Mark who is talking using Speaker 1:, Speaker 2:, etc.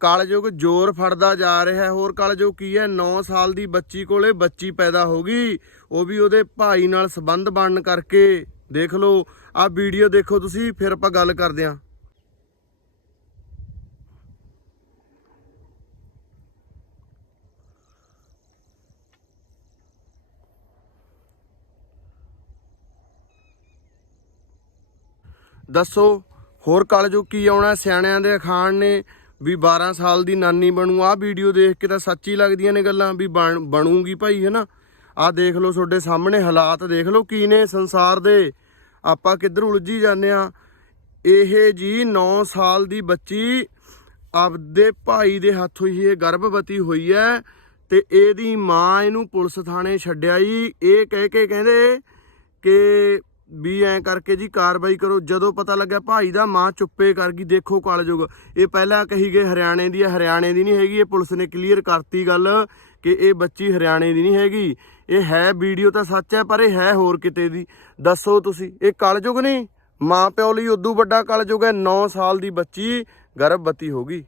Speaker 1: ਕਲਯੁਗ ਜ਼ੋਰ ਫੜਦਾ ਜਾ ਰਿਹਾ ਹੈ। ਹੋਰ ਕਲਯੁਗ ਕੀ ਹੈ? 9 ਸਾਲ ਦੀ ਬੱਚੀ ਕੋਲੇ ਬੱਚੀ ਪੈਦਾ ਹੋ ਗਈ। ਉਹ ਵੀ ਉਹਦੇ ਭਾਈ ਨਾਲ ਸੰਬੰਧ ਬਣਨ ਕਰਕੇ। ਦੇਖ ਲਓ ਆ ਵੀਡੀਓ ਦੇਖੋ ਤੁਸੀਂ, ਫਿਰ ਆਪਾਂ ਗੱਲ ਕਰਦੇ ਆਂ ਦੱਸੋ, ਹੋਰ ਕਲਯੁਗ ਕੀ ਆਉਣਾ ਸਿਆਣਿਆਂ ਦੇ ਅਖਾਣ ਨੇ। ਵੀ 12 ਸਾਲ ਦੀ ਨਾਨੀ ਬਣੂ ਆ ਵੀਡੀਓ ਦੇਖ ਕੇ ਤਾਂ ਸੱਚੀ ਲੱਗਦੀਆਂ ਨੇ ਗੱਲਾਂ ਵੀ ਬਣ- ਬਣੂਗੀ ਭਾਈ ਹੈ ਨਾ ਆ ਦੇਖ ਲਓ ਤੁਹਾਡੇ ਸਾਹਮਣੇ ਹਾਲਾਤ ਦੇਖ ਲਓ ਕੀ ਨੇ ਸੰਸਾਰ ਦੇ। ਆਪਾਂ ਕਿੱਧਰ ਉਲਝੀ ਜਾਂਦੇ ਆ ਇਹ ਜੀ 9 ਸਾਲ ਦੀ ਬੱਚੀ ਆਪਦੇ ਭਾਈ ਦੇ ਹੱਥੋਂ ਹੀ ਇਹ ਗਰਭਵਤੀ ਹੋਈ ਹੈ ਤੇ ਇਹਦੀ ਮਾਂ ਇਹਨੂੰ ਪੁਲਿਸ ਥਾਣੇ ਛੱਡਿਆ ਜੀ। ਇਹ ਕਹਿ ਕੇ ਕਹਿੰਦੇ ਕਿ ਵੀ ਐਂ ਕਰਕੇ ਜੀ ਕਾਰਵਾਈ ਕਰੋ, ਜਦੋਂ ਪਤਾ ਲੱਗਿਆ ਭਾਈ ਦਾ ਮਾਂ ਚੁੱਪੇ ਕਰ ਗਈ, ਦੇਖੋ ਕਾਲਜੋਗ ਇਹ ਪਹਿਲਾਂ ਕਹੀ ਗਏ ਹਰਿਆਣੇ ਦੀ ਹੈ, ਹਰਿਆਣੇ ਦੀ ਨਹੀਂ ਹੈਗੀ, ਇਹ ਪੁਲਿਸ ਨੇ ਕਲੀਅਰ ਕਰਤੀ ਗੱਲ ਕਿ ਇਹ ਬੱਚੀ ਹਰਿਆਣੇ ਦੀ ਨਹੀਂ ਹੈਗੀ। ਇਹ ਹੈ ਵੀਡੀਓ ਤਾਂ ਸੱਚ ਹੈ, ਪਰ ਇਹ ਹੈ ਹੋਰ ਕਿਤੇ ਦੀ। ਦੱਸੋ ਤੁਸੀਂ, ਇਹ ਕਲਯੁਗ ਨਹੀਂ? ਮਾਂ ਪਿਓ ਲਈ ਉਦੋਂ ਵੱਡਾ ਕਲਯੁਗ ਹੈ 9 ਸਾਲ ਦੀ ਬੱਚੀ ਗਰਭਵਤੀ ਹੋ ਗਈ।